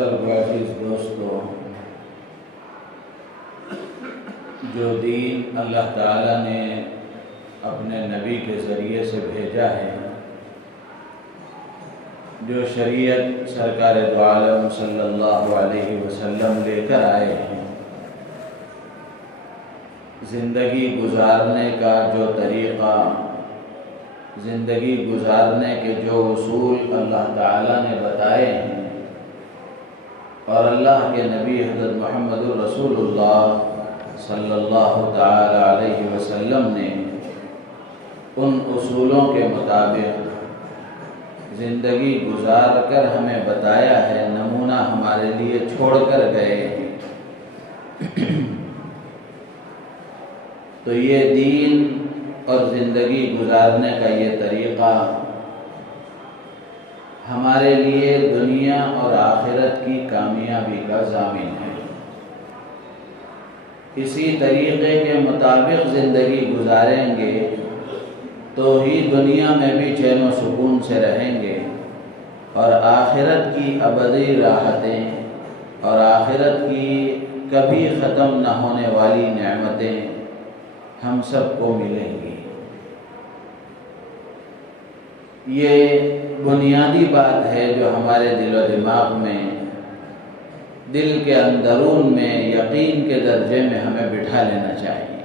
بزرگ و عزیز دوستو، جو دین اللہ تعالیٰ نے اپنے نبی کے ذریعے سے بھیجا ہے، جو شریعت سرکار دو عالم صلی اللہ علیہ وسلم لے کر آئے ہیں، زندگی گزارنے کا جو طریقہ، زندگی گزارنے کے جو اصول اللہ تعالیٰ نے بتائے ہیں اور اللہ کے نبی حضرت محمد رسول اللہ صلی اللہ تعالی علیہ وسلم نے ان اصولوں کے مطابق زندگی گزار کر ہمیں بتایا ہے، نمونہ ہمارے لیے چھوڑ کر گئے ہیں۔ تو یہ دین اور زندگی گزارنے کا یہ طریقہ ہمارے لیے دنیا اور آخرت کی کامیابی کا ضامن ہے۔ اسی طریقے کے مطابق زندگی گزاریں گے تو ہی دنیا میں بھی چین و سکون سے رہیں گے، اور آخرت کی ابدی راحتیں اور آخرت کی کبھی ختم نہ ہونے والی نعمتیں ہم سب کو ملیں گی۔ یہ بنیادی بات ہے جو ہمارے دل و دماغ میں، دل کے اندرون میں یقین کے درجے میں ہمیں بٹھا لینا چاہیے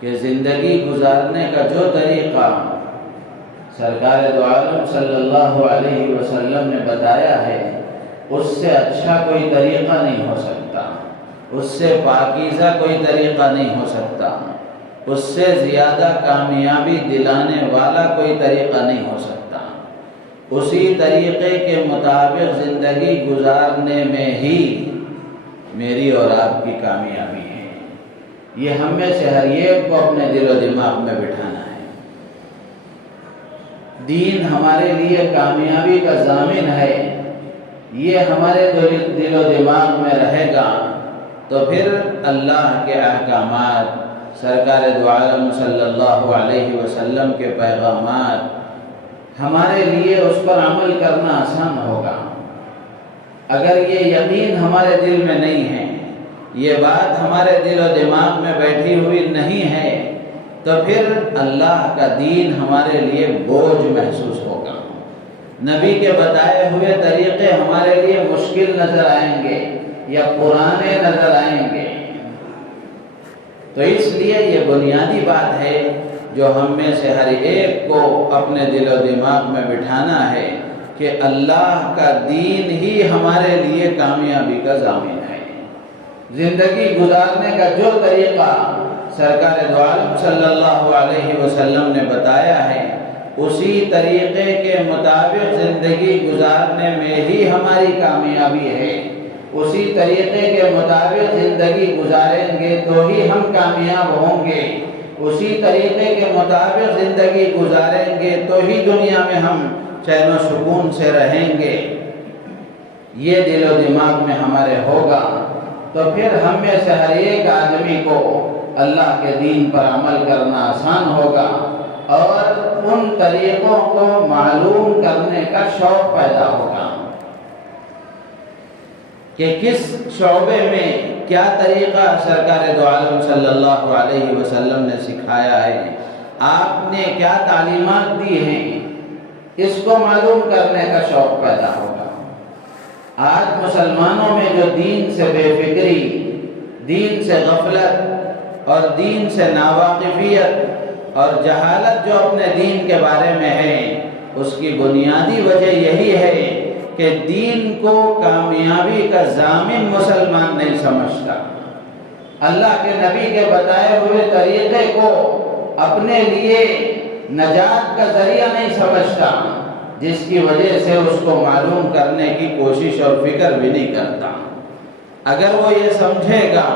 کہ زندگی گزارنے کا جو طریقہ سرکار دو عالم صلی اللہ علیہ وسلم نے بتایا ہے، اس سے اچھا کوئی طریقہ نہیں ہو سکتا، اس سے پاکیزہ کوئی طریقہ نہیں ہو سکتا، اس سے زیادہ کامیابی دلانے والا کوئی طریقہ نہیں ہو سکتا۔ اسی طریقے کے مطابق زندگی گزارنے میں ہی میری اور آپ کی کامیابی ہے۔ یہ ہم میں سے ہر ایک کو اپنے دل و دماغ میں بٹھانا ہے۔ دین ہمارے لیے کامیابی کا ضامن ہے، یہ ہمارے دل و دماغ میں رہے گا تو پھر اللہ کے احکامات، سرکار دو عالم صلی اللہ علیہ وسلم کے پیغامات، ہمارے لیے اس پر عمل کرنا آسان ہوگا۔ اگر یہ یقین ہمارے دل میں نہیں ہے، یہ بات ہمارے دل و دماغ میں بیٹھی ہوئی نہیں ہے، تو پھر اللہ کا دین ہمارے لیے بوجھ محسوس ہوگا، نبی کے بتائے ہوئے طریقے ہمارے لیے مشکل نظر آئیں گے یا پرانے نظر آئیں گے۔ تو اس لیے یہ بنیادی بات ہے جو ہم میں سے ہر ایک کو اپنے دل و دماغ میں بٹھانا ہے کہ اللہ کا دین ہی ہمارے لیے کامیابی کا ضامن ہے۔ زندگی گزارنے کا جو طریقہ سرکار دو عالم صلی اللہ علیہ وسلم نے بتایا ہے، اسی طریقے کے مطابق زندگی گزارنے میں ہی ہماری کامیابی ہے۔ اسی طریقے کے مطابق زندگی گزاریں گے تو ہی ہم کامیاب ہوں گے، اسی طریقے کے مطابق زندگی گزاریں گے تو ہی دنیا میں ہم چین و سکون سے رہیں گے۔ یہ دل و دماغ میں ہمارے ہوگا تو پھر ہم میں سے ہر ایک آدمی کو اللہ کے دین پر عمل کرنا آسان ہوگا اور ان طریقوں کو معلوم کرنے کا شوق پیدا ہوگا کہ کس شعبے میں کیا طریقہ سرکار دو عالم صلی اللہ علیہ وسلم نے سکھایا ہے، آپ نے کیا تعلیمات دی ہیں، اس کو معلوم کرنے کا شوق پیدا ہوگا۔ آج مسلمانوں میں جو دین سے بے فکری، دین سے غفلت اور دین سے ناواقفیت اور جہالت جو اپنے دین کے بارے میں ہے، اس کی بنیادی وجہ یہی ہے کہ دین کو کامیابی کا ضامن مسلمان نہیں سمجھتا، اللہ کے نبی کے بتائے ہوئے طریقے کو اپنے لیے نجات کا ذریعہ نہیں سمجھتا، جس کی وجہ سے اس کو معلوم کرنے کی کوشش اور فکر بھی نہیں کرتا۔ اگر وہ یہ سمجھے گا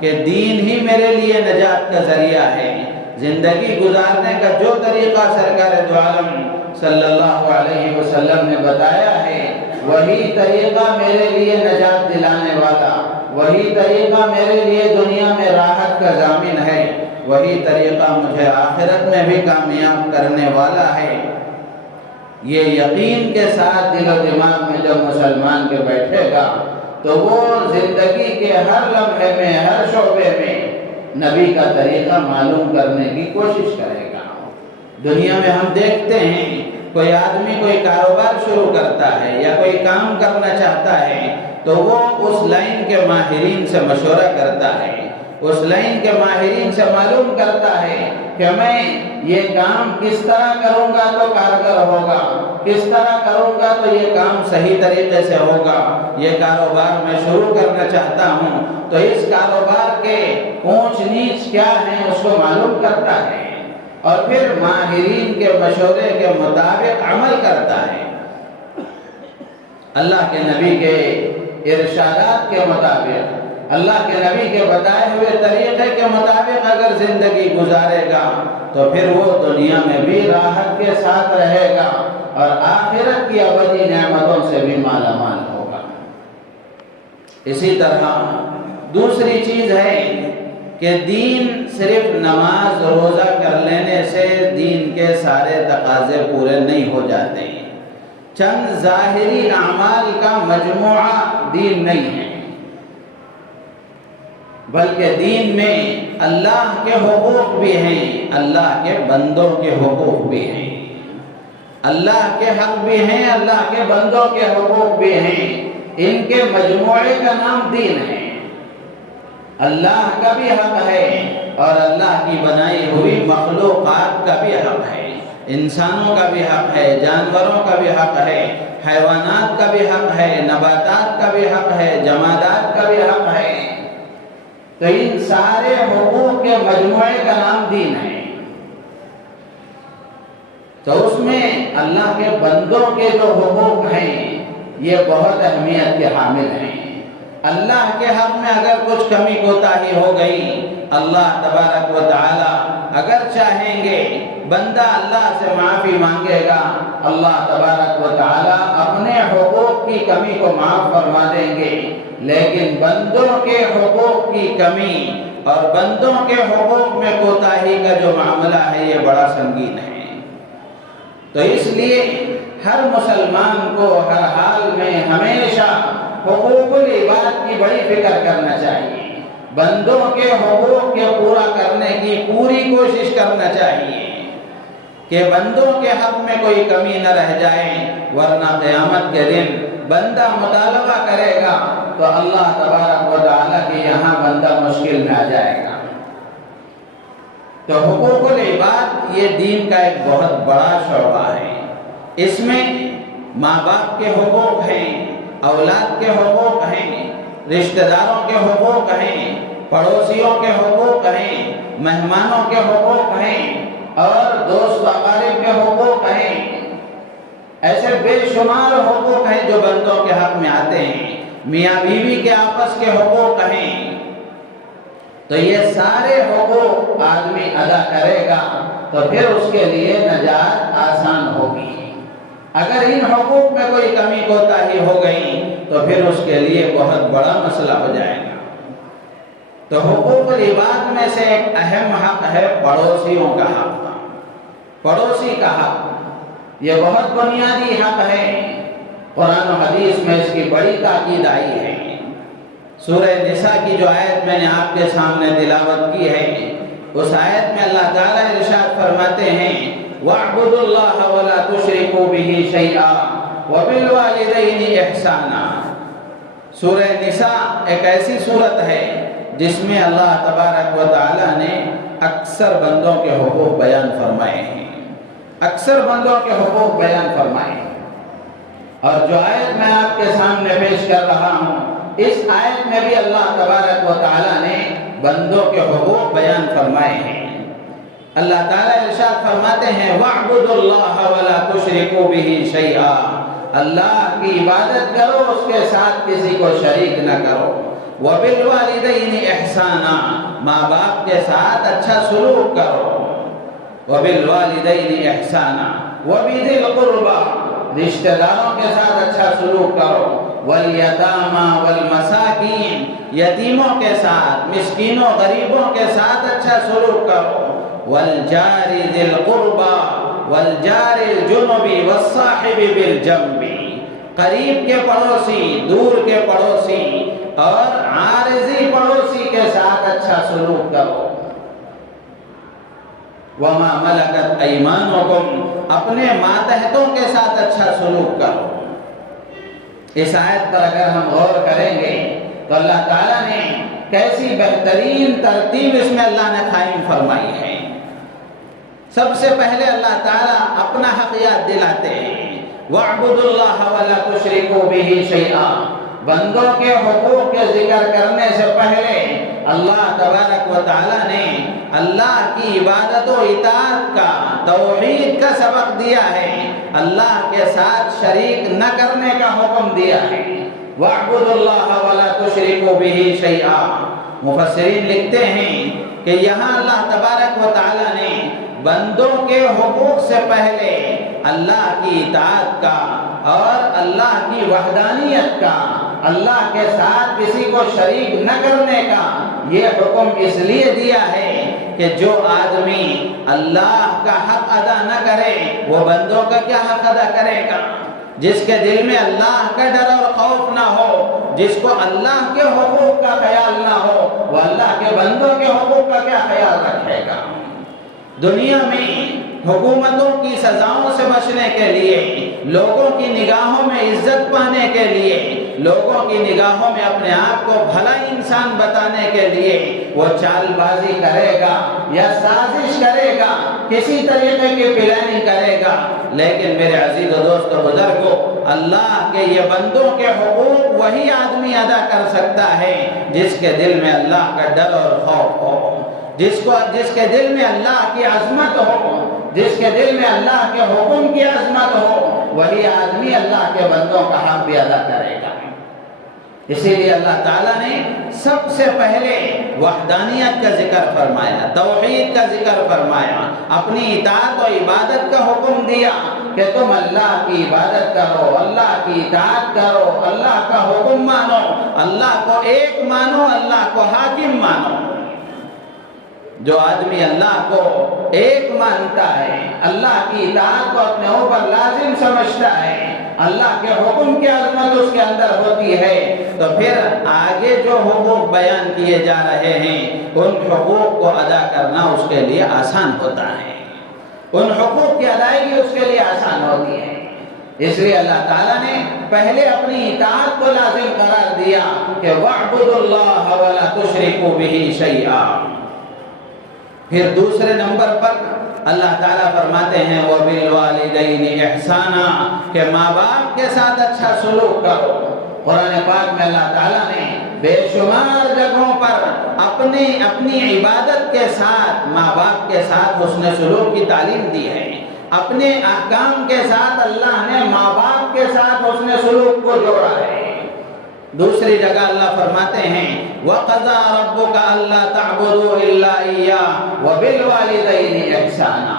کہ دین ہی میرے لیے نجات کا ذریعہ ہے، زندگی گزارنے کا جو طریقہ سرکار دو عالم صلی اللہ علیہ وسلم نے بتایا ہے، وہی طریقہ میرے لیے نجات دلانے والا، وہی طریقہ میرے لیے دنیا میں راحت کا ضامن ہے، وہی طریقہ مجھے آخرت میں بھی کامیاب کرنے والا ہے، یہ یقین کے ساتھ دل و دماغ میں جب مسلمان کے بیٹھے گا تو وہ زندگی کے ہر لمحے میں، ہر شعبے میں نبی کا طریقہ معلوم کرنے کی کوشش کرے گا۔ دنیا میں ہم دیکھتے ہیں کوئی آدمی کوئی کاروبار شروع کرتا ہے یا کوئی کام کرنا چاہتا ہے تو وہ اس لائن کے ماہرین سے مشورہ کرتا ہے، اس لائن کے ماہرین سے معلوم کرتا ہے کہ میں یہ کام کس طرح کروں گا تو کارگر ہوگا، کس طرح کروں گا تو یہ کام صحیح طریقے سے ہوگا۔ یہ کاروبار میں شروع کرنا چاہتا ہوں تو اس کاروبار کے اونچ نیچ کیا ہیں اس کو معلوم کرتا ہے، اور پھر ماہرین کے مشورے کے مطابق عمل کرتا ہے۔ اللہ کے نبی کے ارشادات کے مطابق، اللہ کے نبی کے بتائے ہوئے طریقے کے مطابق اگر زندگی گزارے گا تو پھر وہ دنیا میں بھی راحت کے ساتھ رہے گا اور آخرت کی ابدی نعمتوں سے بھی مالا مال ہوگا۔ اسی طرح دوسری چیز ہے کہ دین صرف نماز روزہ کر لینے سے دین کے سارے تقاضے پورے نہیں ہو جاتے ہیں۔ چند ظاہری اعمال کا مجموعہ دین نہیں ہے، بلکہ دین میں اللہ کے حقوق بھی ہیں، اللہ کے بندوں کے حقوق بھی ہیں، اللہ کے حق بھی ہیں، اللہ کے بندوں کے حقوق بھی ہیں۔ ان کے مجموعے کا نام دین ہے۔ اللہ کا بھی حق ہے اور اللہ کی بنائی ہوئی مخلوقات کا بھی حق ہے، انسانوں کا بھی حق ہے، جانوروں کا بھی حق ہے، حیوانات کا بھی حق ہے، نباتات کا بھی حق ہے، جمادات کا بھی حق ہے۔ تو ان سارے حقوق کے مجموعے کا نام دین ہے۔ تو اس میں اللہ کے بندوں کے جو حقوق ہیں یہ بہت اہمیت کے حامل ہیں۔ اللہ کے حق میں اگر کچھ کمی کوتاہی ہو گئی، اللہ تبارک و تعالی اگر چاہیں گے بندہ اللہ سے معافی مانگے گا، اللہ تبارک و تعالی اپنے حقوق کی کمی کو معاف فرما دیں گے۔ لیکن بندوں کے حقوق کی کمی اور بندوں کے حقوق میں کوتاہی کا جو معاملہ ہے یہ بڑا سنگین ہے۔ تو اس لیے ہر مسلمان کو ہر حال میں ہمیشہ حقوق العباد کی بڑی فکر کرنا چاہیے، بندوں کے حقوق کے پورا کرنے کی پوری کوشش کرنا چاہیے کہ بندوں کے حق میں کوئی کمی نہ رہ جائے، ورنہ قیامت کے دن بندہ مطالبہ کرے گا تو اللہ تبارک و تعالیٰ کے یہاں بندہ مشکل میں آ جائے گا۔ تو حقوق العباد یہ دین کا ایک بہت بڑا شعبہ ہے۔ اس میں ماں باپ کے حقوق ہیں، اولاد کے حقوق ہیں، رشتہ داروں کے حقوق ہیں، پڑوسیوں کے حقوق ہیں، مہمانوں کے حقوق ہیں اور دوست اقارب کے حقوق ہیں۔ ایسے بے شمار حقوق ہیں جو بندوں کے حق میں آتے ہیں، میاں بیوی کے آپس کے حقوق ہیں۔ تو یہ سارے حقوق آدمی ادا کرے گا تو پھر اس کے لیے نجات آسان ہوگی۔ اگر ان حقوق میں کوئی کمی کوتاہی ہو گئی تو پھر اس کے لیے بہت بڑا مسئلہ ہو جائے گا۔ تو حقوق العباد میں سے ایک اہم حق ہے پڑوسیوں کا حق، پڑوسی کا حق۔ یہ بہت بنیادی حق ہے، قرآن و حدیث میں اس کی بڑی تاکید آئی ہے۔ سورہ نساء کی جو آیت میں نے آپ کے سامنے تلاوت کی ہے، اس آیت میں اللہ تعالیٰ ارشاد فرماتے ہیں وَاعْبُدُوا اللَّهَ وَلَا تُشْرِكُوا بِهِ شَيْئًا وَبِالْوَالِدَيْنِ إِحْسَانًا۔ سورہ نساء ایک ایسی صورت ہے جس میں اللہ تبارک و تعالیٰ نے اکثر بندوں کے حقوق بیان فرمائے ہیں، اکثر بندوں کے حقوق بیان فرمائے ہیں۔ اور جو آیت میں آپ کے سامنے پیش کر رہا ہوں، اس آیت میں بھی اللہ تبارک و تعالیٰ نے بندوں کے حقوق بیان فرمائے ہیں۔ اللہ تعالیٰ ارشاد فرماتے ہیں وَاعْبُدُوا اللَّهَ وَلَا تُشْرِكُوا بِهِ شَيْئًا، اللہ کی عبادت کرو، اس کے ساتھ کسی کو شریک نہ کرو۔ وَبِالْوَالِدَيْنِ إِحْسَانًا، ماں باپ کے ساتھ اچھا سلوک کرو۔ وَبِالْوَالِدَيْنِ إِحْسَانًا وَبِذِي الْقُرْبَى، رشتہ داروں کے ساتھ اچھا سلوک کرو۔ وَالْيَتَامَى وَالْمَسَاكِينَ، یتیموں کے ساتھ، مسکینوں غریبوں کے ساتھ اچھا سلوک کرو۔ وَالْجَارِ ذِي الْقُرْبَى، والجار الجنب والصاحب بالجنب، قریب کے پڑوسی، دور کے پڑوسی اور عارضی پڑوسی کے ساتھ اچھا سلوک کرو۔ وما ملکت ایمانکم، اپنے ماتحتوں کے ساتھ اچھا سلوک کرو۔ اس آیت پر اگر ہم غور کریں گے تو اللہ تعالیٰ نے کیسی بہترین ترتیب اس میں اللہ نے قائم فرمائی ہے۔ سب سے پہلے اللہ تعالیٰ اپنا حق یاد دلاتے ہیں، وَاعْبُدُوا اللَّهَ وَلَا تُشْرِكُوا بِهِ شَيْئًا۔ بندوں کے حقوق کے ذکر کرنے سے پہلے اللہ تبارک و تعالیٰ نے اللہ کی عبادت و اطاعت کا، توحید کا سبق دیا ہے، اللہ کے ساتھ شریک نہ کرنے کا حکم دیا ہے۔ وَاعْبُدُوا اللَّهَ وَلَا تُشْرِكُوا بِهِ شَيْئًا۔ مفسرین لکھتے ہیں کہ یہاں اللہ تبارک و تعالیٰ نے بندوں کے حقوق سے پہلے اللہ کی اطاعت کا اور اللہ کی وحدانیت کا، اللہ کے ساتھ کسی کو شریک نہ کرنے کا یہ حکم اس لیے دیا ہے کہ جو آدمی اللہ کا حق ادا نہ کرے وہ بندوں کا کیا حق ادا کرے گا؟ جس کے دل میں اللہ کا ڈر اور خوف نہ ہو، جس کو اللہ کے حقوق کا خیال نہ ہو، وہ اللہ کے بندوں کے حقوق کا کیا خیال رکھے گا؟ دنیا میں حکومتوں کی سزاؤں سے بچنے کے لیے، لوگوں کی نگاہوں میں عزت پانے کے لیے، لوگوں کی نگاہوں میں اپنے آپ کو بھلا انسان بتانے کے لیے وہ چال بازی کرے گا یا سازش کرے گا، کسی طریقے کی پلاننگ کرے گا۔ لیکن میرے عزیز و دوست و بزرگوں، اللہ کے یہ بندوں کے حقوق وہی آدمی ادا کر سکتا ہے جس کے دل میں اللہ کا ڈر اور خوف ہو، جس کے دل میں اللہ کی عظمت ہو، جس کے دل میں اللہ کے حکم کی عظمت ہو، وہی آدمی اللہ کے بندوں کا حق بھی ادا کرے گا۔ اسی لیے اللہ تعالیٰ نے سب سے پہلے وحدانیت کا ذکر فرمایا، توحید کا ذکر فرمایا، اپنی اطاعت و عبادت کا حکم دیا کہ تم اللہ کی عبادت کرو، اللہ کی اطاعت کرو، اللہ کا حکم مانو، اللہ کو ایک مانو، اللہ کو حاکم مانو۔ جو آدمی اللہ کو ایک مانتا ہے، اللہ کی اطاعت کو اپنے اوپر لازم سمجھتا ہے، اللہ کے حکم کی عظمت اس کے اندر ہوتی ہے، تو پھر آگے جو حقوق بیان کیے جا رہے ہیں ان حقوق کو ادا کرنا اس کے لیے آسان ہوتا ہے، ان حقوق کی ادائیگی اس کے لیے آسان ہوتی ہے۔ اس لیے اللہ تعالیٰ نے پہلے اپنی اطاعت کو لازم قرار دیا کہ وَاعْبُدُوا اللَّهَ وَلَا تُشْرِكُوا بِهِ شَيْئًا۔ پھر دوسرے نمبر پر اللہ تعالیٰ فرماتے ہیں وَبِالْوَالِدَيْنِ إِحْسَانًا، کہ ماں باپ کے ساتھ اچھا سلوک کرو۔ قرآن پاک میں اللہ تعالیٰ نے بے شمار جگہوں پر اپنی عبادت کے ساتھ ماں باپ کے ساتھ حسن سلوک کی تعلیم دی ہے، اپنے احکام کے ساتھ اللہ نے ماں باپ کے ساتھ حسن سلوک کو جوڑا ہے۔ دوسری جگہ اللہ فرماتے ہیں وَقَضَىٰ رَبُّكَ أَلَّا تَعْبُدُوا إِلَّا إِيَّاهُ وَبِالْوَالِدَيْنِ إِحْسَانًا۔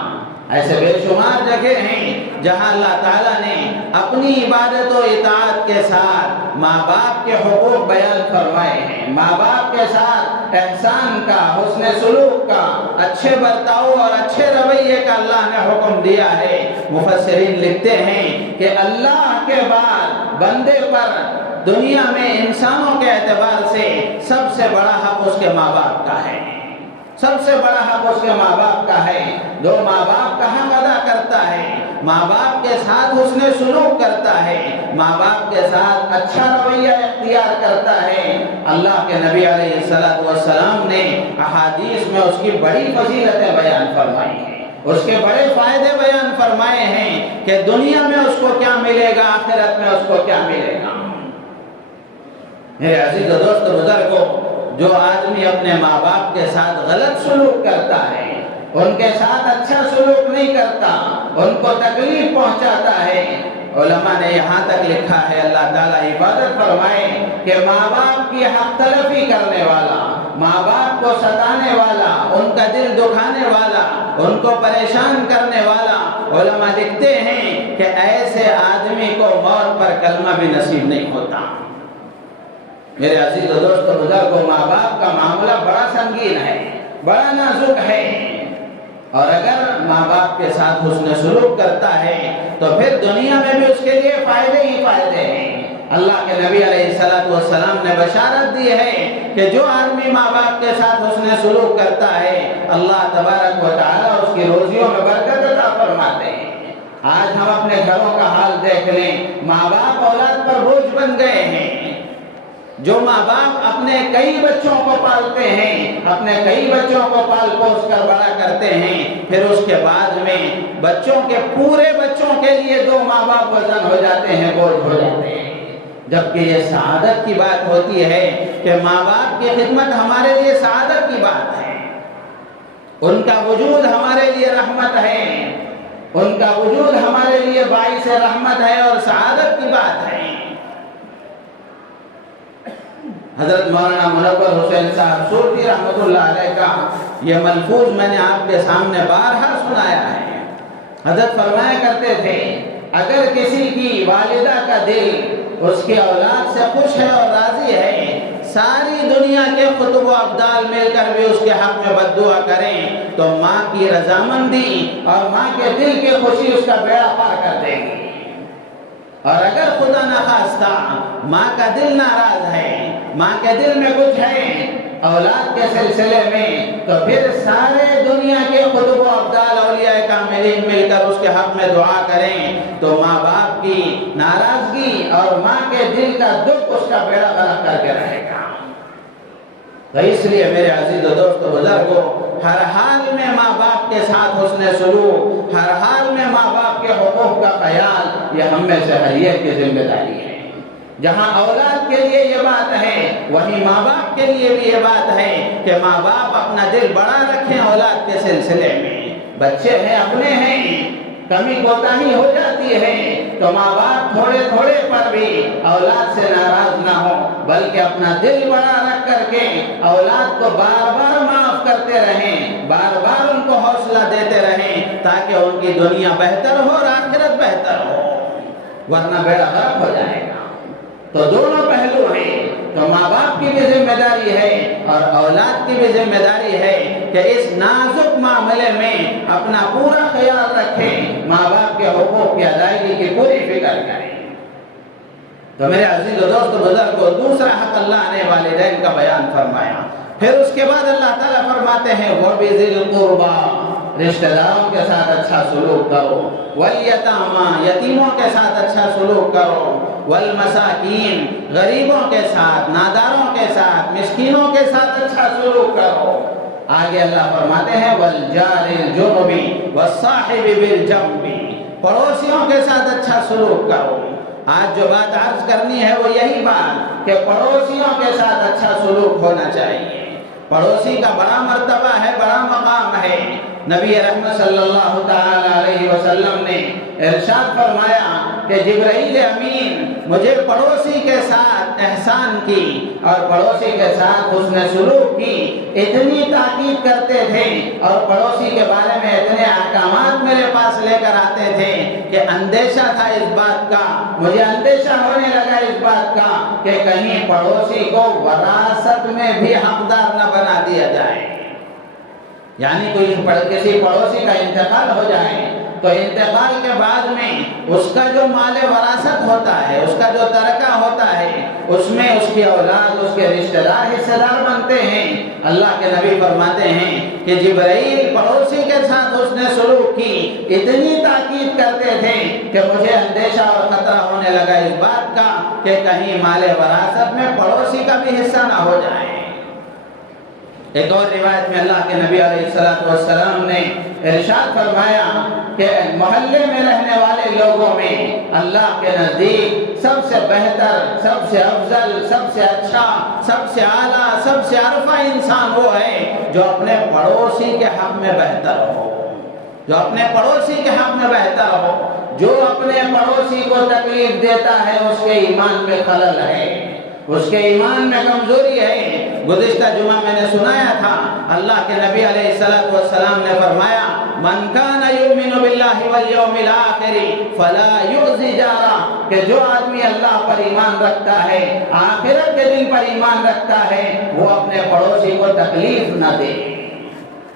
ایسے بے شمار جگہ ہیں جہاں اللہ تعالیٰ نے اپنی عبادت و اطاعت کے ساتھ ماں باپ کے حقوق بیان فرمائے ہیں، ماں باپ کے ساتھ احسان کا، حسن سلوک کا، اچھے برتاؤ اور اچھے رویے کا اللہ نے حکم دیا ہے۔ مفسرین لکھتے ہیں کہ اللہ کے بعد بندے پر دنیا میں انسانوں کے اعتبار سے سب سے بڑا حق اس کے ماں باپ کا ہے، سب سے بڑا حق اس کے ماں باپ کا ہے۔ جو ماں باپ کا حق ادا کرتا ہے، ماں باپ کے ساتھ حسن سلوک کرتا ہے، ماں باپ کے ساتھ اچھا رویہ اختیار کرتا ہے، اللہ کے نبی علیہ السلام نے احادیث میں اس کی بڑی فضیلتیں بیان فرمائی ہیں، اس کے بڑے فائدے بیان فرمائے ہیں کہ دنیا میں اس کو کیا ملے گا، آخرت میں اس کو کیا ملے گا۔ میرے عزیز و دوست بزرگوں، جو آدمی اپنے ماں باپ کے ساتھ غلط سلوک کرتا ہے، ان کے ساتھ اچھا سلوک نہیں کرتا، ان کو تکلیف پہنچاتا ہے، علماء نے یہاں تک لکھا ہے اللہ تعالیٰ عبادت فرمائے کہ ماں باپ کی حق تلفی کرنے والا، ماں باپ کو ستانے والا، ان کا دل دکھانے والا، ان کو پریشان کرنے والا، علماء لکھتے ہیں کہ ایسے آدمی کو موت پر کلمہ بھی نصیب نہیں ہوتا۔ میرے عزیز و دوست بزرگوں، ماں باپ کا معاملہ بڑا سنگین ہے، بڑا نازک ہے۔ اور اگر ماں باپ کے ساتھ حسن سلوک کرتا ہے تو پھر دنیا میں بھی اس کے لیے فائدے ہی فائدے ہیں۔ اللہ کے نبی علیہ السلام نے بشارت دی ہے کہ جو آدمی ماں باپ کے ساتھ حسن سلوک کرتا ہے اللہ تبارک و تعالی اس کی روزیوں میں برکت عطا فرماتے ہیں۔ آج ہم اپنے گھروں کا حال دیکھ لیں، ماں باپ اولاد پر بوجھ بن گئے ہیں۔ جو ماں باپ اپنے کئی بچوں کو پالتے ہیں، اپنے کئی بچوں کو پال پوس کر بڑا کرتے ہیں، پھر اس کے بعد میں بچوں کے پورے بچوں کے لیے 2 ماں باپ وزن ہو جاتے ہیں، بوجھ ہو جاتے ہیں۔ جبکہ یہ سعادت کی بات ہوتی ہے کہ ماں باپ کی خدمت ہمارے لیے سعادت کی بات ہے، ان کا وجود ہمارے لیے رحمت ہے، ان کا وجود ہمارے لیے باعث رحمت ہے اور سعادت کی بات ہے۔ حضرت مولانا منور حسین صاحب سورتی رحمت اللہ علیہ کا یہ ملفوظ میں نے آپ کے سامنے بارہا سنایا ہے۔ حضرت فرمایا کرتے تھے اگر کسی کی والدہ کا دل اس کی اولاد سے خوش ہے اور راضی ہے، ساری دنیا کے خطب و ابدال مل کر بھی اس کے حق میں بددعا کریں تو ماں کی رضامندی اور ماں کے دل کی خوشی اس کا بیڑا پار کر دے گی۔ اور اگر خدا نخواستہ ماں کا دل ناراض ہے، ماں کے دل میں کچھ ہے اولاد کے سلسلے میں، تو پھر سارے دنیا کے خطب و ابدال اولیاء کاملین مل کر اس کے حق میں دعا کریں تو ماں باپ کی ناراضگی اور ماں کے دل کا دکھ اس کا بیڑا غرق کر کے رہے گا۔ تو اس لیے میرے عزیز و دوست و بزرگوں، ہر حال میں ماں باپ کے ساتھ حسن سلوک، ہر حال میں ماں باپ کے حقوق کا خیال، یہ ہم میں سے ہر ایک کی ذمہ داری ہے۔ جہاں اولاد کے لیے یہ بات ہے وہیں ماں باپ کے لیے بھی یہ بات ہے کہ ماں باپ اپنا دل بڑا رکھیں اولاد کے سلسلے میں۔ بچے ہیں، اپنے ہیں، کمی کوتاہی ہو جاتی ہے تو ماں باپ تھوڑے تھوڑے پر بھی اولاد سے ناراض نہ ہو، بلکہ اپنا دل بڑا رکھ کر کے اولاد کو بار بار معاف کرتے رہیں، بار بار ان کو حوصلہ دیتے رہیں تاکہ ان کی دنیا بہتر ہو اور آخرت بہتر ہو، ورنہ بیڑا غرق ہو جائے گا۔ تو دونوں پہلو ہیں، تو ماں باپ کی بھی ذمہ داری ہے اور اولاد کی بھی ذمہ داری ہے کہ اس نازک معاملے میں اپنا پورا خیال رکھیں، ماں باپ کے حقوق کی ادائیگی کی پوری فکر کریں۔ تو میرے عزیز و دوست بزرگ کو دوسرا حق اللہ نے والدین کا بیان فرمایا، پھر اس کے بعد اللہ تعالیٰ فرماتے ہیں وَبِذِي الْقُرْبَى، رشتہ داروں کے ساتھ اچھا سلوک کرو، وَالْيَتَامَى، یتیموں کے ساتھ اچھا سلوک کرو، وَالْمَسَاكِينَ، غریبوں کے ساتھ، ناداروں کے ساتھ، مسکینوں کے ساتھ اچھا سلوک کرو۔ آگے اللہ فرماتے ہیں وَالْجَارِ الْجُنُبِ وَالصَّاحِبِ بِالْجَنبِ، پڑوسیوں کے ساتھ اچھا سلوک کرو۔ آج جو بات عرض کرنی ہے وہ یہی بات کہ پڑوسیوں کے ساتھ اچھا سلوک ہونا چاہیے۔ پڑوسی کا بڑا مرتبہ ہے، بڑا مقام ہے۔ نبی رحمت صلی اللہ تعالی علیہ وسلم نے ارشاد فرمایا کہ جبرائیل امین مجھے پڑوسی کے ساتھ احسان کی اور پڑوسی کے ساتھ حسن سلوک کی اتنی تاکید کرتے تھے اور پڑوسی کے بارے میں اتنے احکامات میرے پاس لے کر آتے تھے کہ اندیشہ تھا اس بات کا، مجھے اندیشہ ہونے لگا اس بات کا کہ کہیں پڑوسی کو وراثت میں بھی حقدار نہ بنا دیا جائے، یعنی کوئی کسی پڑوسی کا انتقال ہو جائے تو انتقال کے بعد میں اس کا جو مال وراثت ہوتا ہے، اس کا جو ترکہ ہوتا ہے، اس میں اس کی اولاد، اس کے رشتہ دار حصہ دار بنتے ہیں۔ اللہ کے نبی فرماتے ہیں کہ جبرائیل پڑوسی کے ساتھ حسن سلوک کی اتنی تاکید کرتے تھے کہ مجھے اندیشہ اور خطرہ ہونے لگا اس بات کا کہ کہیں مال وراثت میں پڑوسی کا بھی حصہ نہ ہو جائے۔ ایک اور روایت میں اللہ کے نبی علیہ السلام نے ارشاد فرمایا کہ محلے میں رہنے والے لوگوں میں اللہ کے نزدیک سب سے بہتر، سب سے افضل، سب سے اچھا، سب سے اعلیٰ، سب سے عرفہ انسان وہ ہے جو اپنے پڑوسی کے حق میں بہتر ہو، جو اپنے پڑوسی کے حق میں بہتر ہو۔ جو اپنے پڑوسی کو تکلیف دیتا ہے اس کے ایمان میں خلل ہے، اس کے ایمان میں کمزوری ہے۔ گزشتہ جمعہ میں نے سنایا تھا اللہ کے نبی علیہ السلام نے فرمایا من کان یؤمن باللہ والیوم الآخر فلا یؤذی جارہ، کہ جو آدمی اللہ پر ایمان رکھتا ہے، آخرت کے دن پر ایمان رکھتا ہے، وہ اپنے پڑوسی کو تکلیف نہ دے۔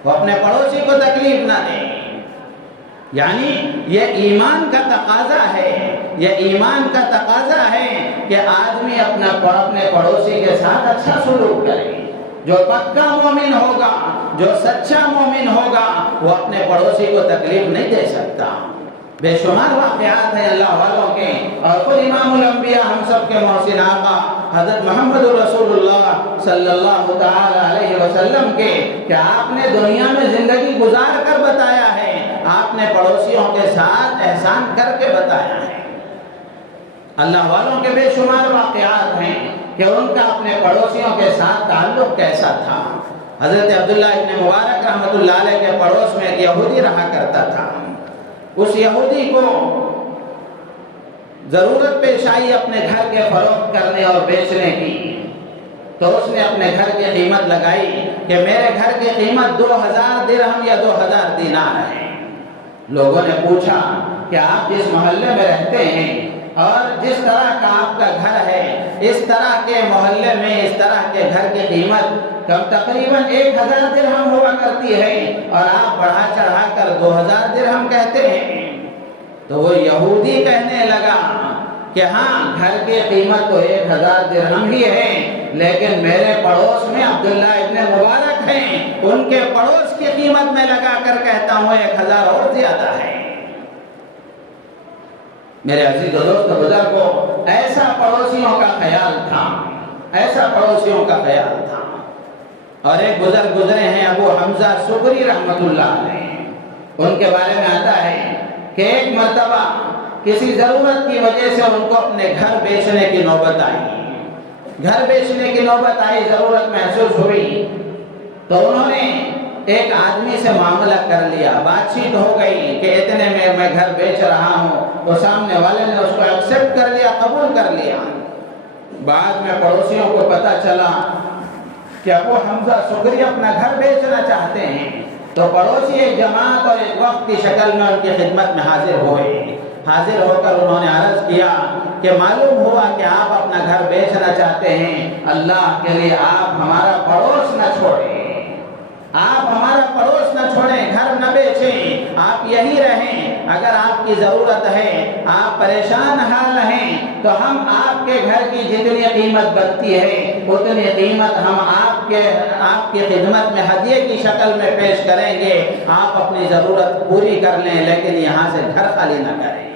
وہ اپنے پڑوسی کو تکلیف نہ دے. یعنی یہ ایمان کا تقاضا ہے، یہ ایمان کا تقاضا ہے کہ آدمی اپنے پڑوسی کے ساتھ اچھا سلوک کرے. جو پکا مومن ہوگا، جو سچا مومن ہوگا، وہ اپنے پڑوسی کو تکلیف نہیں دے سکتا. بے شمار واقعات ہیں اللہ والوں کے، اور خود امام الانبیاء ہم سب کے محسن آقا حضرت محمد رسول اللہ صلی اللہ تعالی علیہ وسلم کے، کہ آپ نے دنیا میں زندگی گزار کر بتایا ہے، آپ نے پڑوسیوں کے ساتھ احسان کر کے بتایا ہے. اللہ والوں کے بے شمار واقعات ہیں کہ ان کا اپنے پڑوسیوں کے ساتھ تعلق کیسا تھا. حضرت عبداللہ ابن مبارک رحمۃ اللہ علیہ کے پڑوس میں ایک یہودی رہا کرتا تھا. اس یہودی کو ضرورت پیش آئی اپنے گھر کے فروخت کرنے اور بیچنے کی، تو اس نے اپنے گھر کی قیمت لگائی کہ میرے گھر کی قیمت 2000 درہم یا 2000 دینار ہے. لوگوں نے پوچھا کہ آپ جس محلے میں رہتے ہیں اور جس طرح کا آپ کا گھر ہے، اس طرح کے محلے میں اس طرح کے گھر کی قیمت تقریباً 1000 درہم ہوا کرتی ہے، اور آپ بڑھا چڑھا کر 2000 درہم کہتے ہیں. تو وہ یہودی کہنے لگا کہ ہاں، گھر کی قیمت تو 1000 درہم ہی ہے، لیکن میرے پڑوس میں عبداللہ ابن مبارک ہیں، ان کے پڑوس کی قیمت میں لگا کر کہتا ہوں 1000 اور زیادہ ہے. میرے عزیز و دوست بزرگوں، ایسا پڑوسیوں کا خیال تھا، ایسا پڑوسیوں کا خیال تھا. اور ایک بزرگ گزرے ہیں ابو حمزہ سکری رحمۃ اللہ علیہ، ان کے بارے میں آتا ہے کہ ایک مرتبہ کسی ضرورت کی وجہ سے ان کو اپنے گھر بیچنے کی نوبت آئی. گھر بیچنے کی نوبت آئی، ضرورت محسوس ہوئی، تو انہوں نے ایک آدمی سے معاملہ کر لیا. بات چیت ہو گئی کہ اتنے میں گھر بیچ رہا ہوں، تو سامنے والے نے اس کو ایکسپٹ کر لیا، قبول کر لیا. بعد میں پڑوسیوں کو پتہ چلا کہ ابو حمزہ سکری اپنا گھر بیچنا چاہتے ہیں، تو پڑوسی ایک جماعت اور ایک وقت کی شکل میں ان کی خدمت میں حاضر ہوئے. حاضر ہو کر انہوں نے عرض کیا کہ معلوم ہوا کہ آپ اپنا گھر بیچنا چاہتے ہیں، اللہ کے لیے آپ ہمارا پڑوس نہ چھوڑیں، آپ ہمارا پڑوس نہ چھوڑیں، گھر نہ بیچیں، آپ یہی رہیں. اگر آپ کی ضرورت ہے، آپ پریشان حال ہیں، تو ہم آپ کے گھر کی جتنی قیمت بنتی ہے اتنی قیمت ہم آپ کی خدمت میں ہدیے کی شکل میں پیش کریں گے. آپ اپنی ضرورت پوری کر لیں، لیکن یہاں سے گھر خالی نہ کریں.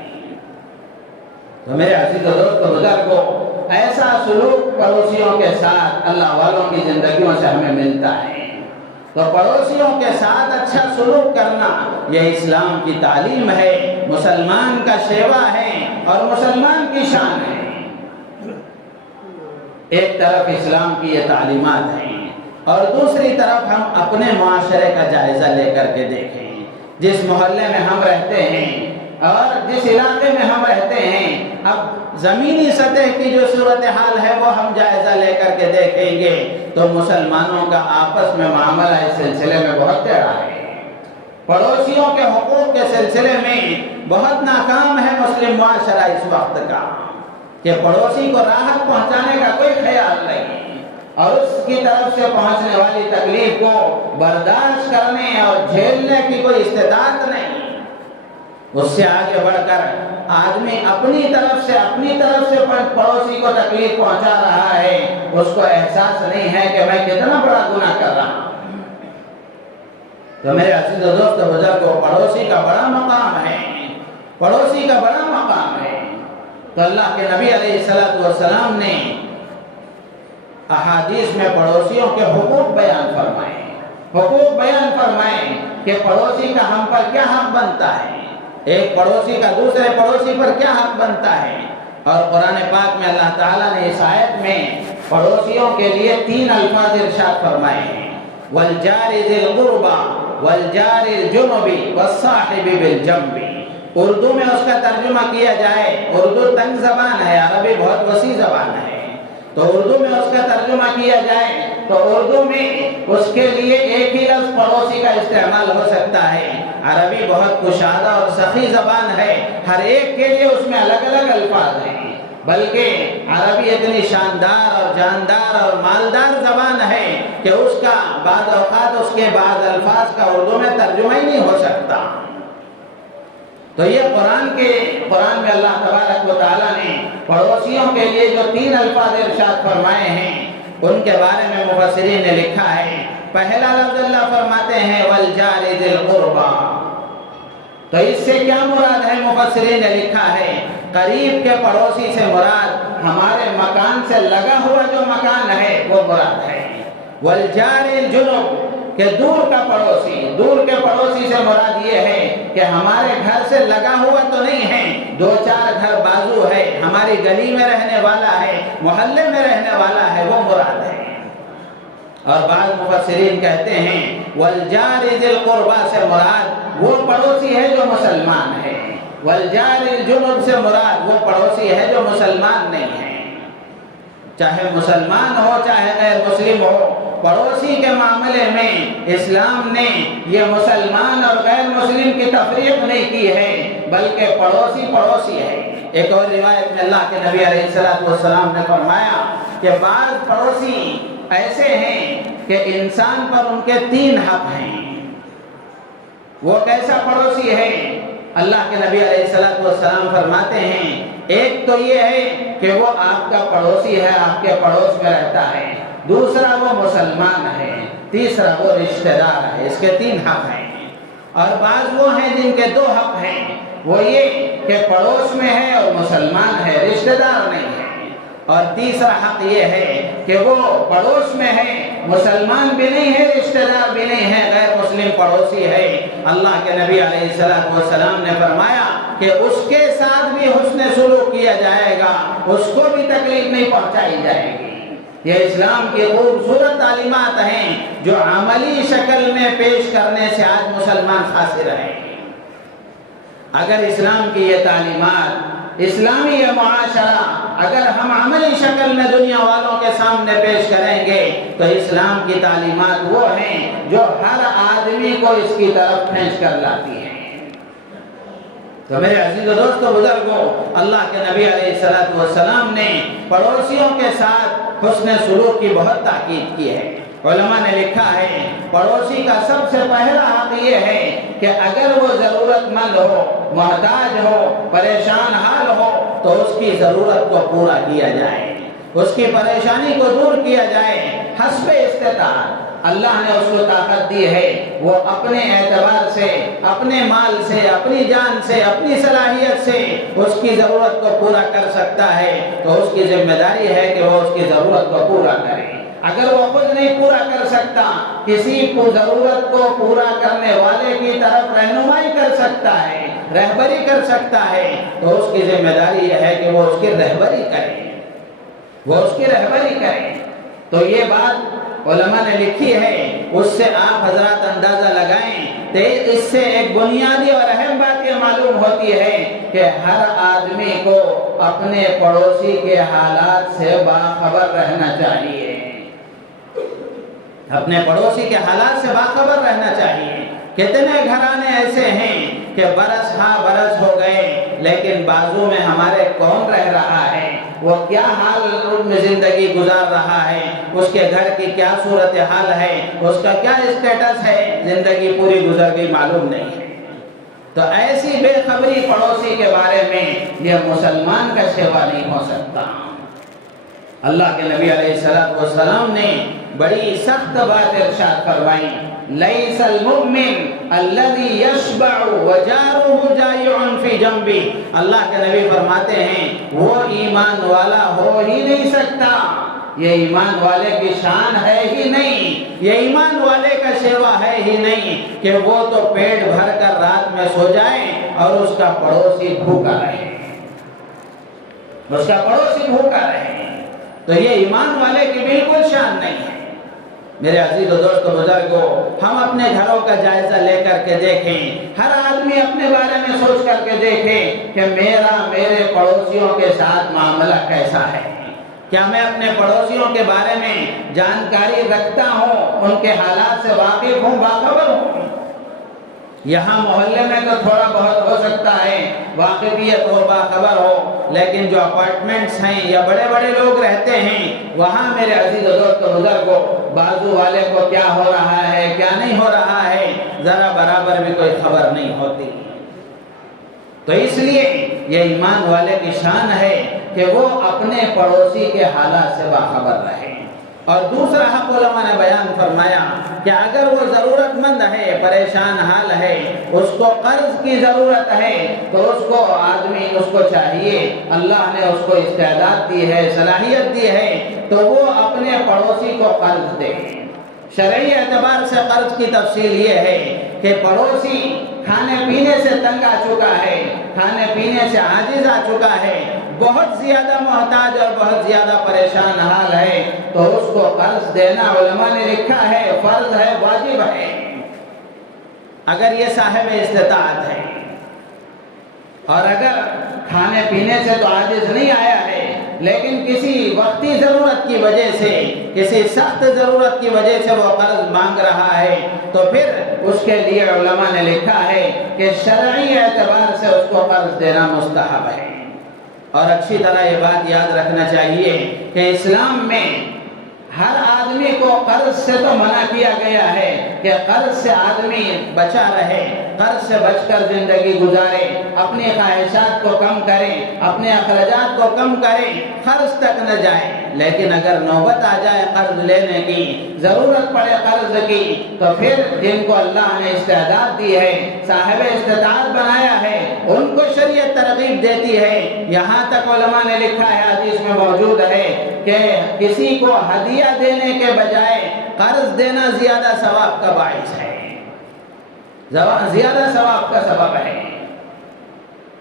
تو میرے عزیز و دوست بزرگوں، ایسا سلوک پڑوسیوں کے ساتھ اللہ والوں کی زندگیوں سے ہمیں ملتا ہے. تو پڑوسیوں کے ساتھ اچھا سلوک کرنا یہ اسلام کی تعلیم ہے، مسلمان کا شیوا ہے اور مسلمان کی شان ہے. ایک طرف اسلام کی یہ تعلیمات ہیں، اور دوسری طرف ہم اپنے معاشرے کا جائزہ لے کر کے دیکھیں. جس محلے میں ہم رہتے ہیں اور جس علاقے میں ہم رہتے ہیں، اب زمینی سطح کی جو صورتحال ہے وہ ہم جائزہ لے کر کے دیکھیں گے تو مسلمانوں کا آپس میں معاملہ اس سلسلے میں بہت ٹیڑھا ہے. پڑوسیوں کے حقوق کے سلسلے میں بہت ناکام ہے مسلم معاشرہ اس وقت کا، کہ پڑوسی کو راحت پہنچانے کا کوئی خیال نہیں، اور اس کی طرف سے پہنچنے والی تکلیف کو برداشت کرنے اور جھیلنے کی کوئی استطاعت نہیں. اس سے آگے بڑھ کر آدمی اپنی طرف سے پڑوسی کو تکلیف پہنچا رہا ہے، اس کو احساس نہیں ہے کہ میں کتنا بڑا گناہ کر رہا ہوں. تو میرے عزیز و دوست بزرگوں، پڑوسی کا بڑا مقام ہے، پڑوسی کا بڑا مقام ہے. تو اللہ کے نبی علیہ السلام نے احادیث میں پڑوسیوں کے حقوق بیان فرمائے کہ پڑوسی کا ہم پر کیا حق بنتا ہے، ایک پڑوسی کا دوسرے پڑوسی پر کیا حق بنتا ہے. اور قرآن پاک میں اللہ تعالیٰ نے اس آیت میں پڑوسیوں کے لیے 3 الفاظ ارشاد فرمائے ہیں: وَالْجَارِ ذِي الْقُرْبَى وَالْجَارِ الْجُنُبِ وَالصَّاحِبِ بِالْجَنبِ. اردو میں اس کا ترجمہ کیا جائے، اردو تنگ زبان ہے، عربی بہت وسیع زبان ہے، تو اردو میں اس کا ترجمہ کیا جائے تو اردو میں اس کے لیے ایک ہی لفظ پڑوسی کا استعمال ہو سکتا ہے. عربی بہت کشادہ اور سخی زبان ہے، ہر ایک کے لیے اس میں الگ الگ الفاظ ہیں، بلکہ عربی اتنی شاندار اور اور جاندار اور مالدار زبان ہے کہ اس کا بعض اوقات اس کے بعض الفاظ کا اردو میں ترجمہ ہی نہیں ہو سکتا۔ تو یہ قرآن میں اللہ تبارک و تعالیٰ نے پڑوسیوں کے لیے جو 3 الفاظ ارشاد فرمائے ہیں ان کے بارے میں مفسرین نے لکھا ہے۔ پہلا لفظ اللہ فرماتے ہیں والجار ذی القربى، تو اس سے کیا مراد ہے؟ مفسرین نے لکھا ہے قریب کے پڑوسی سے مراد ہمارے مکان سے لگا ہوا جو مکان ہے وہ مراد ہے۔ والجار الجنب کہ دور کا پڑوسی، دور کے پڑوسی سے مراد یہ ہے کہ ہمارے گھر سے لگا ہوا تو نہیں ہے، 2-4 گھر بازو ہے، ہماری گلی میں رہنے والا ہے، محلے میں رہنے والا ہے، وہ مراد ہے۔ اور بعض مفسرین کہتے ہیں والجار ذی القربى سے مراد وہ پڑوسی ہے جو مسلمان ہے، والجار الجنب سے مراد وہ پڑوسی ہے جو مسلمان نہیں ہے۔ چاہے مسلمان ہو چاہے غیر مسلم ہو، پڑوسی کے معاملے میں اسلام نے یہ مسلمان اور غیر مسلم کی تفریق نہیں کی ہے، بلکہ پڑوسی پڑوسی ہے۔ ایک اور روایت میں اللہ کے نبی علیہ السلام نے فرمایا کہ بعض پڑوسی ایسے ہیں کہ انسان پر ان کے 3 حق ہیں۔ وہ کیسا پڑوسی ہے؟ اللہ کے نبی علیہ السلام فرماتے ہیں ایک تو یہ ہے کہ وہ آپ کا پڑوسی ہے، آپ کے پڑوس میں رہتا ہے، دوسرا وہ مسلمان ہے، تیسرا وہ رشتہ دار ہے۔ اس کے 3 حق ہیں۔ اور بعض وہ ہیں جن کے 2 حق ہیں، وہ یہ کہ پڑوس میں ہے اور مسلمان ہے، رشتہ دار نہیں ہے۔ اور تیسرا حق یہ ہے کہ وہ پڑوس میں ہے، مسلمان بھی نہیں ہے، رشتہ دار بھی نہیں ہے، غیر مسلم پڑوسی ہے۔ اللہ کے نبی علیہ السلام نے فرمایا کہ اس کے ساتھ بھی حسن سلوک کیا جائے گا، اس کو بھی تکلیف نہیں پہنچائی جائے گی۔ یہ اسلام کی خوبصورت تعلیمات ہیں جو عملی شکل میں پیش کرنے سے آج مسلمان خاسر ہیں۔ اگر اسلام کی یہ تعلیمات، اسلامی یہ معاشرہ اگر ہم عملی شکل میں دنیا والوں کے سامنے پیش کریں گے تو اسلام کی تعلیمات وہ ہیں جو ہر آدمی کو اس کی طرف کھینچ کر لاتی ہیں۔ تو میرے عزیز و دوستو بزرگوں، اللہ کے نبی علیہ السلام نے پڑوسیوں کے ساتھ حسن سلوک کی بہت تاکید کی ہے۔ علماء نے لکھا ہے پڑوسی کا سب سے پہلا حق یہ ہے کہ اگر وہ ضرورت مند ہو، محتاج ہو، پریشان حال ہو تو اس کی ضرورت کو پورا کیا جائے، اس کی پریشانی کو دور کیا جائے حسب استطاعت۔ اللہ نے اس کو طاقت دی ہے، وہ اپنے اعتبار سے، اپنے مال سے، اپنی جان سے، اپنی صلاحیت سے اس کی ضرورت کو پورا کر سکتا ہے، تو اس کی ذمہ داری ہے کہ وہ اس کی ضرورت کو پورا کرے۔ اگر وہ خود نہیں پورا کر سکتا، کسی کو ضرورت کو پورا کرنے والے کی طرف رہنمائی کر سکتا ہے، رہبری کر سکتا ہے، تو اس کی ذمہ داری یہ ہے کہ وہ اس کی رہبری کرے، وہ اس کی رہبری کرے۔ تو یہ بات علماء نے لکھی ہے، اس سے آپ حضرات اندازہ لگائیں تو اس سے ایک بنیادی اور اہم بات یہ معلوم ہوتی ہے کہ ہر آدمی کو اپنے پڑوسی کے حالات سے باخبر رہنا چاہیے، اپنے پڑوسی کے حالات سے باخبر رہنا چاہیے۔ کتنے گھرانے ایسے ہیں کہ برس ہاں برس ہو گئے لیکن بازو میں ہمارے کون رہ رہا ہے، وہ کیا حال میں زندگی گزار رہا ہے، اس کے گھر کی کیا صورتحال ہے، اس کا کیا اسٹیٹس ہے، زندگی پوری گزر گئی معلوم نہیں ہے۔ تو ایسی بے خبری پڑوسی کے بارے میں یہ مسلمان کا سیوا نہیں ہو سکتا۔ اللہ کے نبی علیہ السلام نے بڑی سخت بات ارشاد فرمائی، لیس المؤمن الذی یشبع وجارہ جائع فی جنبہ۔ اللہ کے نبی فرماتے ہیں وہ ایمان والا ہو ہی نہیں سکتا، یہ ایمان والے کی شان ہے ہی نہیں، یہ ایمان والے کا سیوا ہے ہی نہیں کہ وہ تو پیٹ بھر کر رات میں سو جائے اور اس کا پڑوسی بھوکا رہے، اس کا پڑوسی بھوکا رہے، تو یہ ایمان والے کی بالکل شان نہیں ہے۔ میرے عزیز و دوستو بزرگوں، ہم اپنے گھروں کا جائزہ لے کر کے دیکھیں، ہر آدمی اپنے بارے میں سوچ کر کے دیکھے کہ میرے پڑوسیوں کے ساتھ معاملہ کیسا ہے، کیا میں اپنے پڑوسیوں کے بارے میں جانکاری رکھتا ہوں، ان کے حالات سے واقف ہوں، باخبر ہوں۔ یہاں محلے میں تو تھوڑا بہت ہو سکتا ہے، واقفیت ہو، باخبر ہو، لیکن جو اپارٹمنٹس ہیں یا بڑے بڑے لوگ رہتے ہیں وہاں میرے عزیز و دوست بزرگوں، بازو والے کو کیا ہو رہا ہے کیا نہیں ہو رہا ہے ذرا برابر بھی کوئی خبر نہیں ہوتی۔ تو اس لیے یہ ایمان والے کی شان ہے کہ وہ اپنے پڑوسی کے حالات سے باخبر رہے۔ اور دوسرا حق علماء نے بیان فرمایا کہ اگر وہ ضرورت مند ہے، پریشان حال ہے، اس کو قرض کی ضرورت ہے، تو اس کو آدمی اس کو چاہیے، اللہ نے اس کو استعداد دی ہے، صلاحیت دی ہے، تو وہ اپنے پڑوسی کو قرض دے۔ شرعی اعتبار سے قرض کی تفصیل یہ ہے کہ پڑوسی کھانے پینے سے تنگ آ چکا ہے، کھانے پینے سے عاجز آ چکا ہے، بہت زیادہ محتاج اور بہت زیادہ پریشان حال ہے، تو اس کو قرض دینا علماء نے لکھا ہے فرض ہے، واجب ہے، اگر یہ صاحب استطاعت ہے۔ اور اگر کھانے پینے سے تو عاجز نہیں آیا ہے لیکن کسی وقتی ضرورت کی وجہ سے، کسی سخت ضرورت کی وجہ سے وہ قرض مانگ رہا ہے، تو پھر اس کے لیے علماء نے لکھا ہے کہ شرعی اعتبار سے اس کو قرض دینا مستحب ہے۔ اور اچھی طرح یہ بات یاد رکھنا چاہیے کہ اسلام میں ہر آدمی کو قرض سے تو منع کیا گیا ہے کہ قرض سے آدمی بچا رہے، قرض سے بچ کر زندگی گزارے، اپنی خواہشات کو کم کرے، اپنے اخراجات کو کم کرے، قرض تک نہ جائے۔ لیکن اگر نوبت آ جائے قرض لینے کی، ضرورت پڑے قرض کی، تو پھر جن کو اللہ نے استعداد دی ہے، صاحب استطاعت بنایا ہے، ان کو شریعت ترغیب دیتی ہے۔ یہاں تک علماء نے لکھا ہے، حدیث میں موجود ہے کہ کسی کو ہدیہ دینے کے بجائے قرض دینا زیادہ ثواب کا باعث ہے، زیادہ ثواب کا سبب ہے۔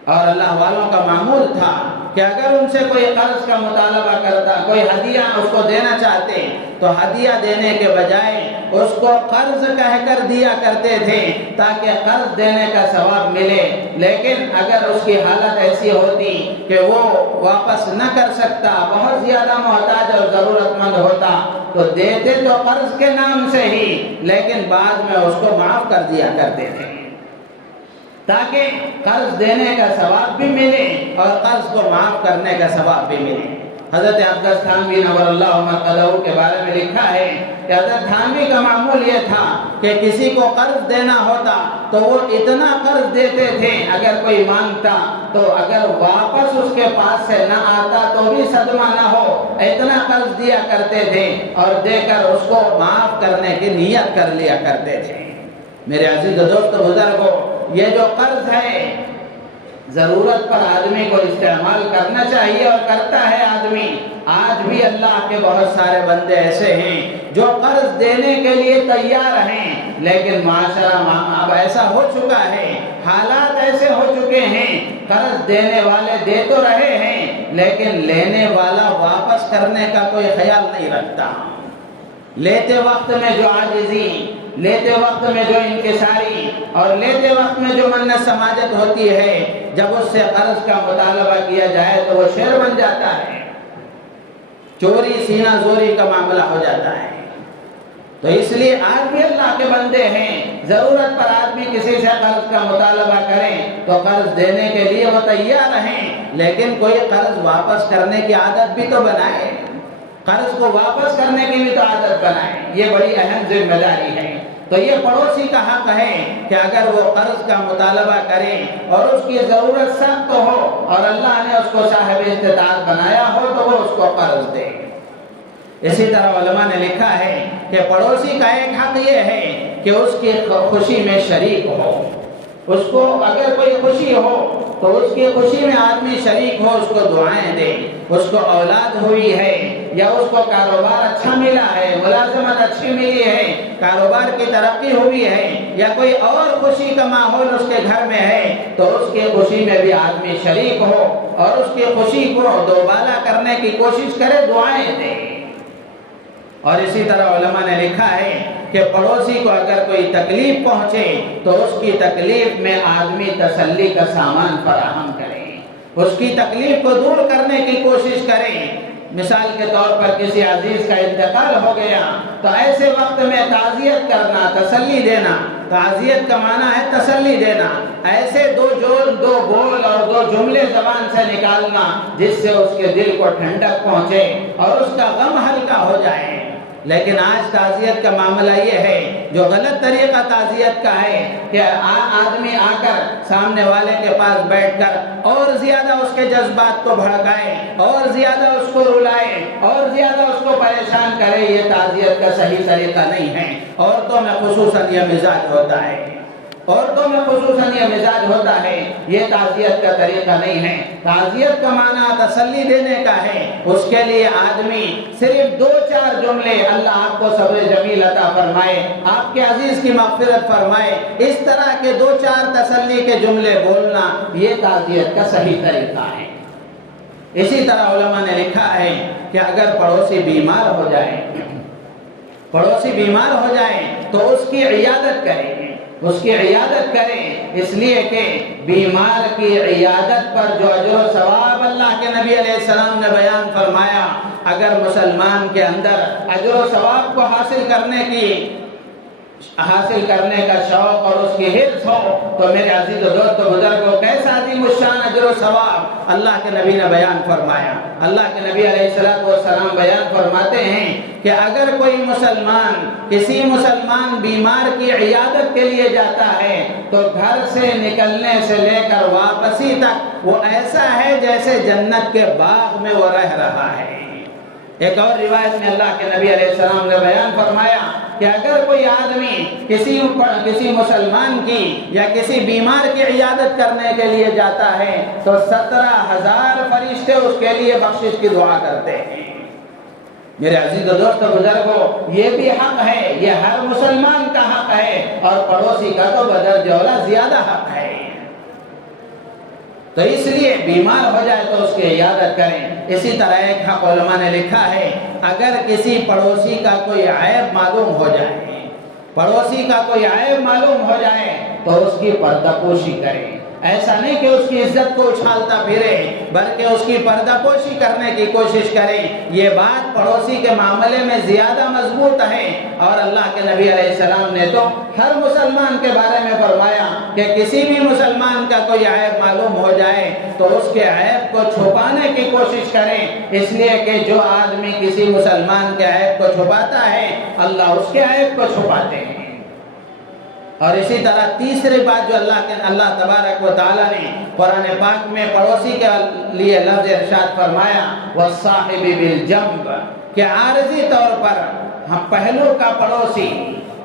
اور اللہ والوں کا معمول تھا کہ اگر ان سے کوئی قرض کا مطالبہ کرتا، کوئی ہدیہ اس کو دینا چاہتے، تو ہدیہ دینے کے بجائے اس کو قرض کہہ کر دیا کرتے تھے تاکہ قرض دینے کا ثواب ملے۔ لیکن اگر اس کی حالت ایسی ہوتی کہ وہ واپس نہ کر سکتا، بہت زیادہ محتاج اور ضرورت مند ہوتا، تو دیتے تو قرض کے نام سے ہی، لیکن بعد میں اس کو معاف کر دیا کرتے تھے تاکہ قرض دینے کا ثواب بھی ملے اور قرض کو معاف کرنے کا ثواب بھی ملے۔ حضرت عبداللہ تھانوی نور اللہ مرقدہ کے بارے میں لکھا ہے کہ حضرت تھانوی کا معمول یہ تھا کہ کسی کو قرض دینا ہوتا تو وہ اتنا قرض دیتے تھے، اگر کوئی مانگتا تو اگر واپس اس کے پاس سے نہ آتا تو بھی صدمہ نہ ہو، اتنا قرض دیا کرتے تھے اور دے کر اس کو معاف کرنے کی نیت کر لیا کرتے تھے۔ میرے عزیز دوست بزرگوں، یہ جو قرض ہے ضرورت پر آدمی کو استعمال کرنا چاہیے اور کرتا ہے آدمی۔ آج بھی اللہ کے بہت سارے بندے ایسے ہیں جو قرض دینے کے لیے تیار ہیں، لیکن معاشرہ اب ایسا ہو چکا ہے، حالات ایسے ہو چکے ہیں، قرض دینے والے دے تو رہے ہیں لیکن لینے والا واپس کرنے کا کوئی خیال نہیں رکھتا۔ لیتے وقت میں جو عاجزی، لیتے وقت میں جو انکساری اور لیتے وقت میں جو منت سماجت ہوتی ہے، جب اس سے قرض کا مطالبہ کیا جائے تو وہ شیر بن جاتا ہے، چوری سینہ زوری کا معاملہ ہو جاتا ہے۔ تو اس لیے آج بھی اللہ کے بندے ہیں، ضرورت پر آدمی کسی سے قرض کا مطالبہ کریں تو قرض دینے کے لیے وہ تیار ہیں، لیکن کوئی قرض واپس کرنے کی عادت بھی تو بنائے، قرض کو واپس کرنے کی بھی تو عادت بنائے، یہ بڑی اہم ذمہ داری ہے۔ تو یہ پڑوسی کا حق ہے کہ اگر وہ قرض کا مطالبہ کرے اور اس کی ضرورت سخت ہو اور اللہ نے اس کو صاحب استطاعت بنایا ہو تو وہ اس کو قرض دے۔ اسی طرح علماء نے لکھا ہے کہ پڑوسی کا ایک حق یہ ہے کہ اس کی خوشی میں شریک ہو، اس کو اگر کوئی خوشی ہو تو اس کی خوشی میں آدمی شریک ہو، اس کو دعائیں دے، اس کو اولاد ہوئی ہے یا اس کو کاروبار اچھا ملا ہے، ملازمت اچھی ملی ہے، کاروبار کی ترقی ہوئی ہے یا کوئی اور خوشی کا ماحول اس کے گھر میں ہے، تو اس کی خوشی میں بھی آدمی شریک ہو اور اس کی خوشی کو دوبالا کرنے کی کوشش کرے، دعائیں دے۔ اور اسی طرح علماء نے لکھا ہے کہ پڑوسی کو اگر کوئی تکلیف پہنچے تو اس کی تکلیف میں آدمی تسلی کا سامان فراہم کرے، اس کی تکلیف کو دور کرنے کی کوشش کرے۔ مثال کے طور پر کسی عزیز کا انتقال ہو گیا تو ایسے وقت میں تعزیت کرنا، تسلی دینا، تعزیت کا معنی ہے تسلی دینا، ایسے دو بول اور دو جملے زبان سے نکالنا جس سے اس کے دل کو ٹھنڈک پہنچے اور اس کا غم ہلکا ہو جائے۔ لیکن آج تعزیت کا معاملہ یہ ہے، جو غلط طریقہ تعزیت کا ہے کہ آدمی آ کر سامنے والے کے پاس بیٹھ کر اور زیادہ اس کے جذبات کو بھڑکائے اور زیادہ اس کو رلائے اور زیادہ اس کو پریشان کرے، یہ تعزیت کا صحیح طریقہ نہیں ہے۔ عورتوں میں خصوصاً یہ مزاج ہوتا ہے، عورتوں میں خصوصاً یہ مزاج ہوتا ہے، یہ تعزیت کا طریقہ نہیں ہے۔ تعزیت کا معنی تسلی دینے کا ہے، اس کے لیے آدمی صرف 2-4 جملے، اللہ آپ کو صبر جمیل عطا فرمائے، آپ کے عزیز کی مغفرت فرمائے، اس طرح کے 2-4 تسلی کے جملے بولنا، یہ تعزیت کا صحیح طریقہ ہے۔ اسی طرح علماء نے لکھا ہے کہ اگر پڑوسی بیمار ہو جائے تو اس کی عیادت کریں، اس کی عیادت کریں، اس لیے کہ بیمار کی عیادت پر جو اجر و ثواب اللہ کے نبی علیہ السلام نے بیان فرمایا، اگر مسلمان کے اندر اجر و ثواب کو حاصل کرنے کا شوق اور اس کی حرص ہو تو میرے عزیز و دوست و بزرگوں، کیسا عظیم الشان اجر و ثواب اللہ کے نبی نے بیان فرمایا۔ اللہ کے نبی علیہ السلام بیان فرماتے ہیں کہ اگر کوئی کسی مسلمان بیمار کی عیادت کے لیے جاتا ہے تو گھر سے نکلنے سے لے کر واپسی تک وہ ایسا ہے جیسے جنت کے باغ میں وہ رہ رہا ہے۔ ایک اور روایت میں اللہ کے نبی علیہ السلام نے بیان فرمایا کہ اگر کوئی آدمی کسی مسلمان کی یا کسی بیمار کی عیادت کرنے کے لیے جاتا ہے تو 17,000 فرشتے اس کے لیے بخشش کی دعا کرتے ہیں۔ میرے عزیز و دوست و بزرگوں، یہ بھی حق ہے، یہ ہر مسلمان کا حق ہے، اور پڑوسی کا تو بدرجہ اولیٰ زیادہ حق ہے۔ تو اس لیے بیمار ہو جائے تو اس کی عیادت کریں۔ اسی طرح ایک حق علماء نے لکھا ہے، اگر کسی پڑوسی کا کوئی عیب معلوم ہو جائے تو اس کی پردہ پوشی کریں۔ ایسا نہیں کہ اس کی عزت کو اچھالتا پھرے، بلکہ اس کی پردہ پوشی کرنے کی کوشش کریں۔ یہ بات پڑوسی کے معاملے میں زیادہ مضبوط ہے، اور اللہ کے نبی علیہ السلام نے تو ہر مسلمان کے بارے میں فرمایا کہ کسی بھی مسلمان کا کوئی عیب معلوم ہو جائے تو اس کے عیب کو چھپانے کی کوشش کریں، اس لیے کہ جو آدمی کسی مسلمان کے عیب کو چھپاتا ہے اللہ اس کے عیب کو چھپاتے ہیں۔ اور اسی طرح تیسری بات جو اللہ تبارک و تعالیٰ نے قرآن پاک میں پڑوسی کے لیے لفظ ارشاد فرمایا، وَالصَّاحِبِ بِالْجَنْبِ، کہ عارضی طور پر ہم پہلو کا پڑوسی،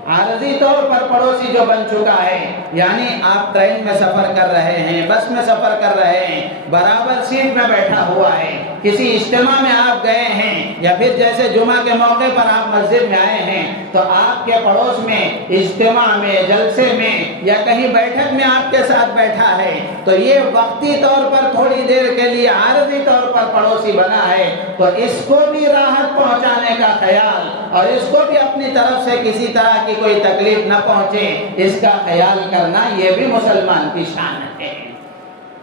عارضی طور پر پڑوسی جو بن چکا ہے، یعنی آپ ٹرین میں سفر کر رہے ہیں، بس میں سفر کر رہے ہیں، برابر سیٹ میں بیٹھا ہوا ہے، کسی اجتماع میں آپ گئے ہیں، یا پھر جیسے جمعہ کے موقع پر آپ مسجد میں آئے ہیں تو آپ کے پڑوس میں اجتماع میں، جلسے میں یا کہیں بیٹھک میں آپ کے ساتھ بیٹھا ہے، تو یہ وقتی طور پر تھوڑی دیر کے لیے عارضی طور پر پڑوسی بنا ہے، تو اس کو بھی راحت پہنچانے کا خیال اور اس کو بھی اپنی طرف سے کسی طرح کی کوئی تکلیف نہ پہنچے اس کا خیال کرنا، یہ بھی مسلمان کی شان ہے۔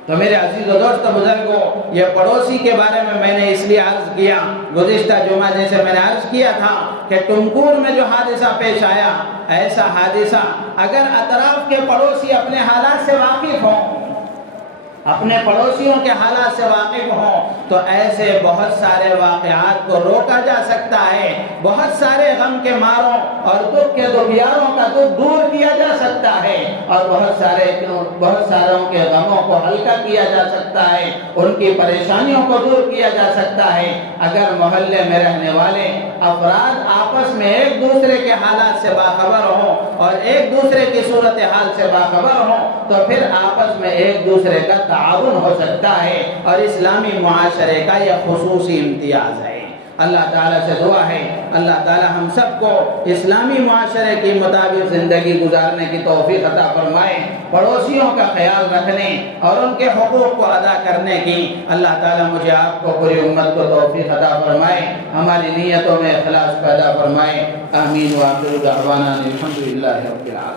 تو میرے عزیز و دوست بزرگوں، یہ پڑوسی کے بارے میں نے اس لیے عرض کیا، گزشتہ جمعہ جیسے میں نے عرض کیا تھا کہ ٹمکور میں جو حادثہ پیش آیا، ایسا حادثہ اگر اطراف کے پڑوسی اپنے حالات سے واقف ہوں، اپنے پڑوسیوں کے حالات سے واقف ہوں، تو ایسے بہت سارے واقعات کو روکا جا سکتا ہے، بہت سارے غم کے ماروں اور دکھ کے دکھیاروں کا دکھ دور کیا جا سکتا ہے، اور بہت ساروں کے غموں کو ہلکا کیا جا سکتا ہے، ان کی پریشانیوں کو دور کیا جا سکتا ہے، اگر محلے میں رہنے والے افراد آپس میں ایک دوسرے کے حالات سے باخبر ہوں اور ایک دوسرے کی صورتحال سے باخبر ہوں، تو پھر آپس میں ایک دوسرے کا تعاون ہو سکتا ہے، اور اسلامی معاشرے کا یہ خصوصی امتیاز ہے۔ اللہ تعالیٰ سے دعا ہے اللہ تعالیٰ ہم سب کو اسلامی معاشرے کے مطابق زندگی گزارنے کی توفیق عطا فرمائے، پڑوسیوں کا خیال رکھنے اور ان کے حقوق کو ادا کرنے کی اللہ تعالیٰ مجھے آپ کو پوری امت کو توفیق عطا فرمائے، ہماری نیتوں میں اخلاص پیدا فرمائے۔ آمین وآخر دعوانا الحمدللہ رب العالمین۔